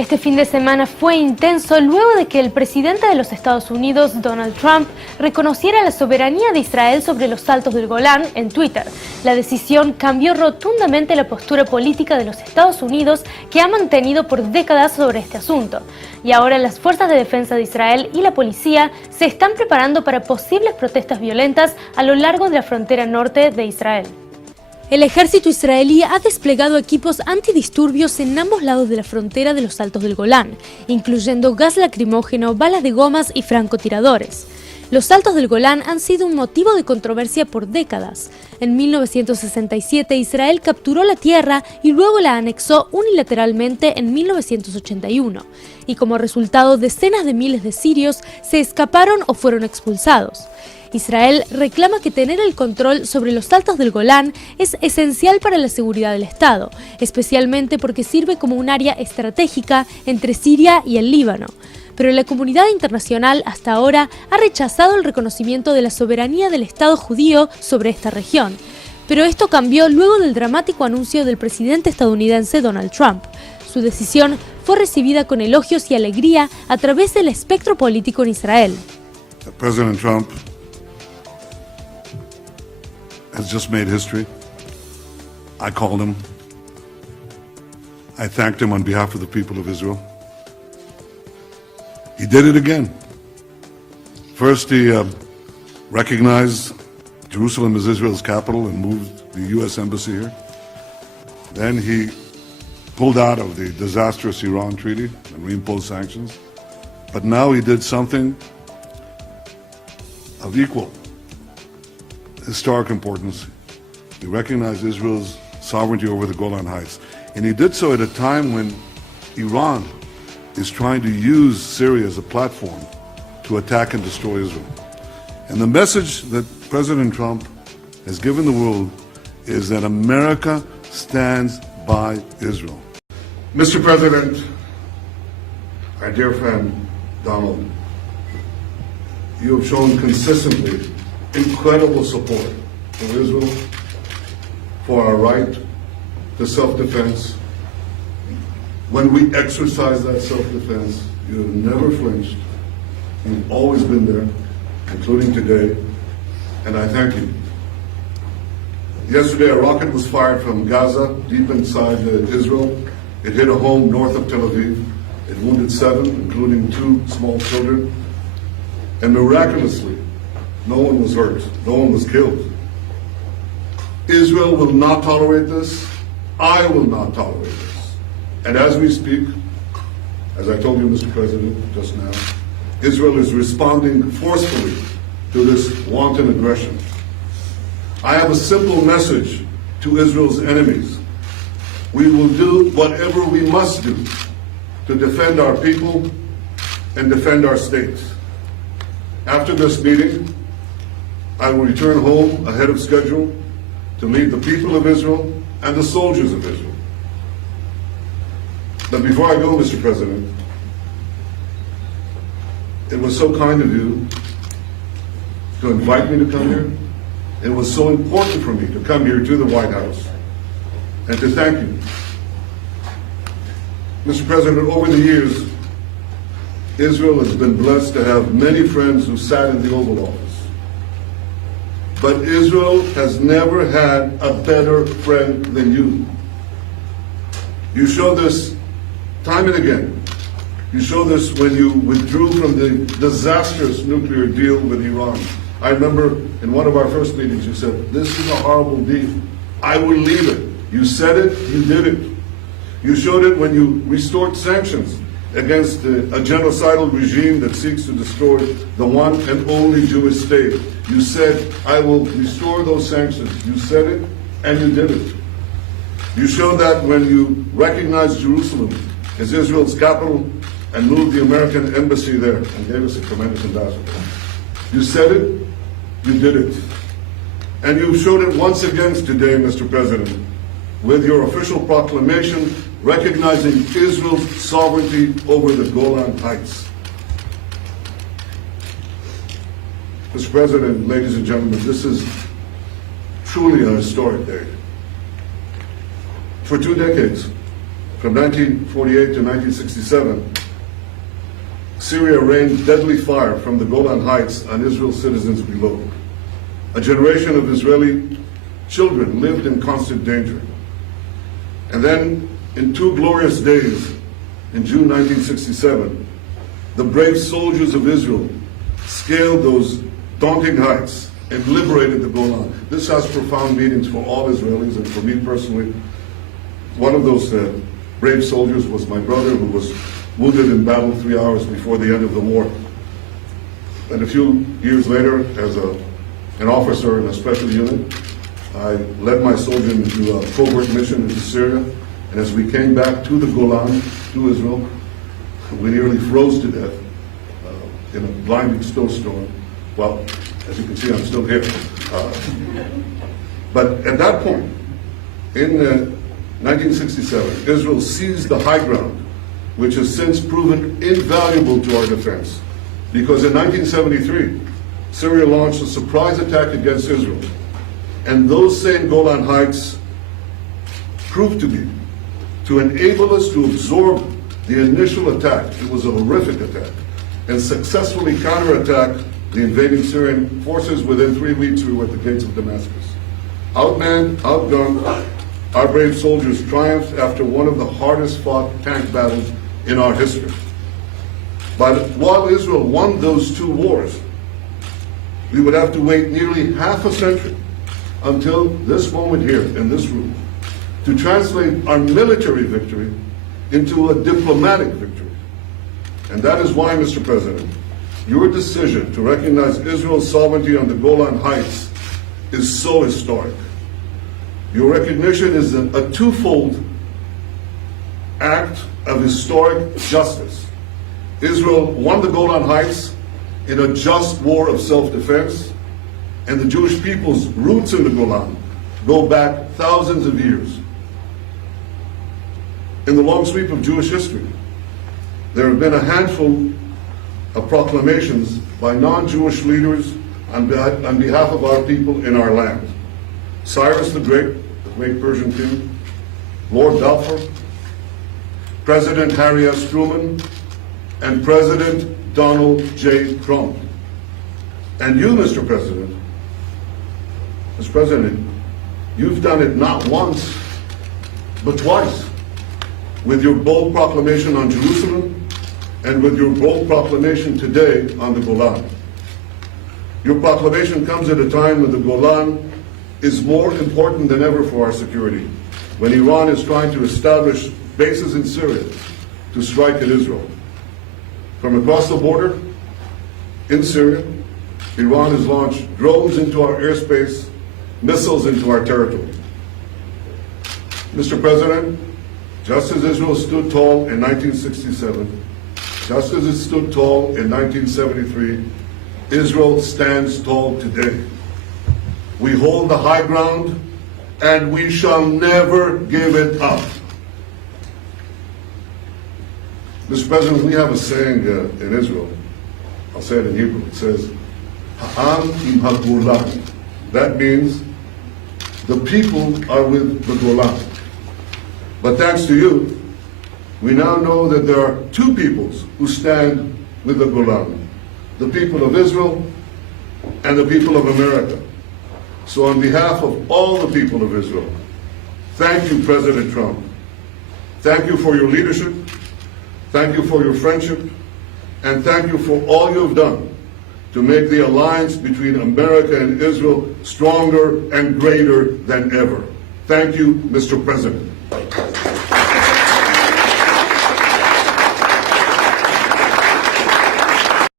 Este fin de semana fue intenso luego de que el presidente de los Estados Unidos, Donald Trump, reconociera la soberanía de Israel sobre los Altos del Golán en Twitter. La decisión cambió rotundamente la postura política de los Estados Unidos, que ha mantenido por décadas sobre este asunto. Y ahora las fuerzas de defensa de Israel y la policía se están preparando para posibles protestas violentas a lo largo de la frontera norte de Israel. El ejército israelí ha desplegado equipos antidisturbios en ambos lados de la frontera de los Altos del Golán, incluyendo gas lacrimógeno, balas de gomas y francotiradores. Los Altos del Golán han sido un motivo de controversia por décadas. En 1967 Israel capturó la tierra y luego la anexó unilateralmente en 1981, y como resultado decenas de miles de sirios se escaparon o fueron expulsados. Israel reclama que tener el control sobre los Altos del Golán es esencial para la seguridad del Estado, especialmente porque sirve como un área estratégica entre Siria y el Líbano. Pero la comunidad internacional hasta ahora ha rechazado el reconocimiento de la soberanía del Estado judío sobre esta región. Pero esto cambió luego del dramático anuncio del presidente estadounidense Donald Trump. Su decisión fue recibida con elogios y alegría a través del espectro político en Israel. President Trump has just made history. I called him. I thanked him on behalf of the people of Israel. He did it again. First, he recognized Jerusalem as Israel's capital and moved the U.S. embassy here. Then he pulled out of the disastrous Iran treaty and reimposed sanctions. But now he did something of equal historic importance. He recognized Israel's sovereignty over the Golan Heights. And he did so at a time when Iran is trying to use Syria as a platform to attack and destroy Israel. And the message that President Trump has given the world is that America stands by Israel. Mr. President, our dear friend Donald, you have shown consistently incredible support for Israel, for our right to self-defense. When we exercise that self-defense, you have never flinched. You've always been there, including today, and I thank you. Yesterday, a rocket was fired from Gaza, deep inside Israel. It hit a home north of Tel Aviv. It wounded 7, including 2 small children. And miraculously, no one was hurt. No one was killed. Israel will not tolerate this. I will not tolerate this. And as we speak, as I told you, Mr. President, just now, Israel is responding forcefully to this wanton aggression. I have a simple message to Israel's enemies. We will do whatever we must do to defend our people and defend our state. After this meeting, I will return home ahead of schedule to meet the people of Israel and the soldiers of Israel. But before I go, Mr. President, it was so kind of you to invite me to come here. It was so important for me to come here to the White House and to thank you. Mr. President, over the years, Israel has been blessed to have many friends who sat in the Oval Office. But Israel has never had a better friend than you. You show this time and again. You show this when you withdrew from the disastrous nuclear deal with Iran. I remember in one of our first meetings you said, this is a horrible deal. I will leave it. You said it, you did it. You showed it when you restored sanctions against a genocidal regime that seeks to destroy the one and only Jewish state. You said, I will restore those sanctions. You said it, and you did it. You showed that when you recognized Jerusalem as Israel's capital and moved the American embassy there and gave us a tremendous ambassador. You said it, you did it. And you showed it once again today, Mr. President, with your official proclamation recognizing Israel's sovereignty over the Golan Heights. Mr. President, ladies and gentlemen, this is truly a historic day. For 2 decades, From 1948 to 1967, Syria rained deadly fire from the Golan Heights on Israel's citizens below. A generation of Israeli children lived in constant danger. And then, in 2 glorious days, in June 1967, the brave soldiers of Israel scaled those daunting heights and liberated the Golan. This has profound meanings for all Israelis and for me personally. One of those brave soldiers was my brother, who was wounded in battle 3 hours before the end of the war. And a few years later, as an officer in a special unit, I led my soldier into a covert mission into Syria. And as we came back to the Golan, to Israel, we nearly froze to death in a blinding snowstorm. Well, as you can see, I'm still here. But at that point, in 1967, Israel seized the high ground, which has since proven invaluable to our defense. Because in 1973, Syria launched a surprise attack against Israel. And those same Golan Heights proved to enable us to absorb the initial attack. It was a horrific attack, and successfully counterattack the invading Syrian forces. Within 3 weeks, we were at the gates of Damascus. Outmanned, outgunned, our brave soldiers triumphed after one of the hardest fought tank battles in our history. But while Israel won those 2 wars, we would have to wait nearly half a century until this moment here in this room to translate our military victory into a diplomatic victory. And that is why, Mr. President, your decision to recognize Israel's sovereignty on the Golan Heights is so historic. Your recognition is a twofold act of historic justice. Israel won the Golan Heights in a just war of self-defense, and the Jewish people's roots in the Golan go back thousands of years. In the long sweep of Jewish history, there have been a handful of proclamations by non-Jewish leaders on behalf of our people in our land. Cyrus the Great Persian king, Lord Balfour, President Harry S. Truman, and President Donald J. Trump. And you, Mr. President, you've done it not once, but twice, with your bold proclamation on Jerusalem and with your bold proclamation today on the Golan. Your proclamation comes at a time when the Golan is more important than ever for our security, when Iran is trying to establish bases in Syria to strike at Israel. From across the border in Syria, Iran has launched drones into our airspace, missiles into our territory. Mr. President, just as Israel stood tall in 1967, just as it stood tall in 1973, Israel stands tall today. We hold the high ground, and we shall never give it up. Mr. President, we have a saying in Israel. I'll say it in Hebrew. It says, Ha'am im ha'Golan. That means the people are with the Golan. But thanks to you, we now know that there are 2 peoples who stand with the Golan, the people of Israel and the people of America. So on behalf of all the people of Israel, thank you, President Trump. Thank you for your leadership. Thank you for your friendship. And thank you for all you have done to make the alliance between America and Israel stronger and greater than ever. Thank you, Mr. President.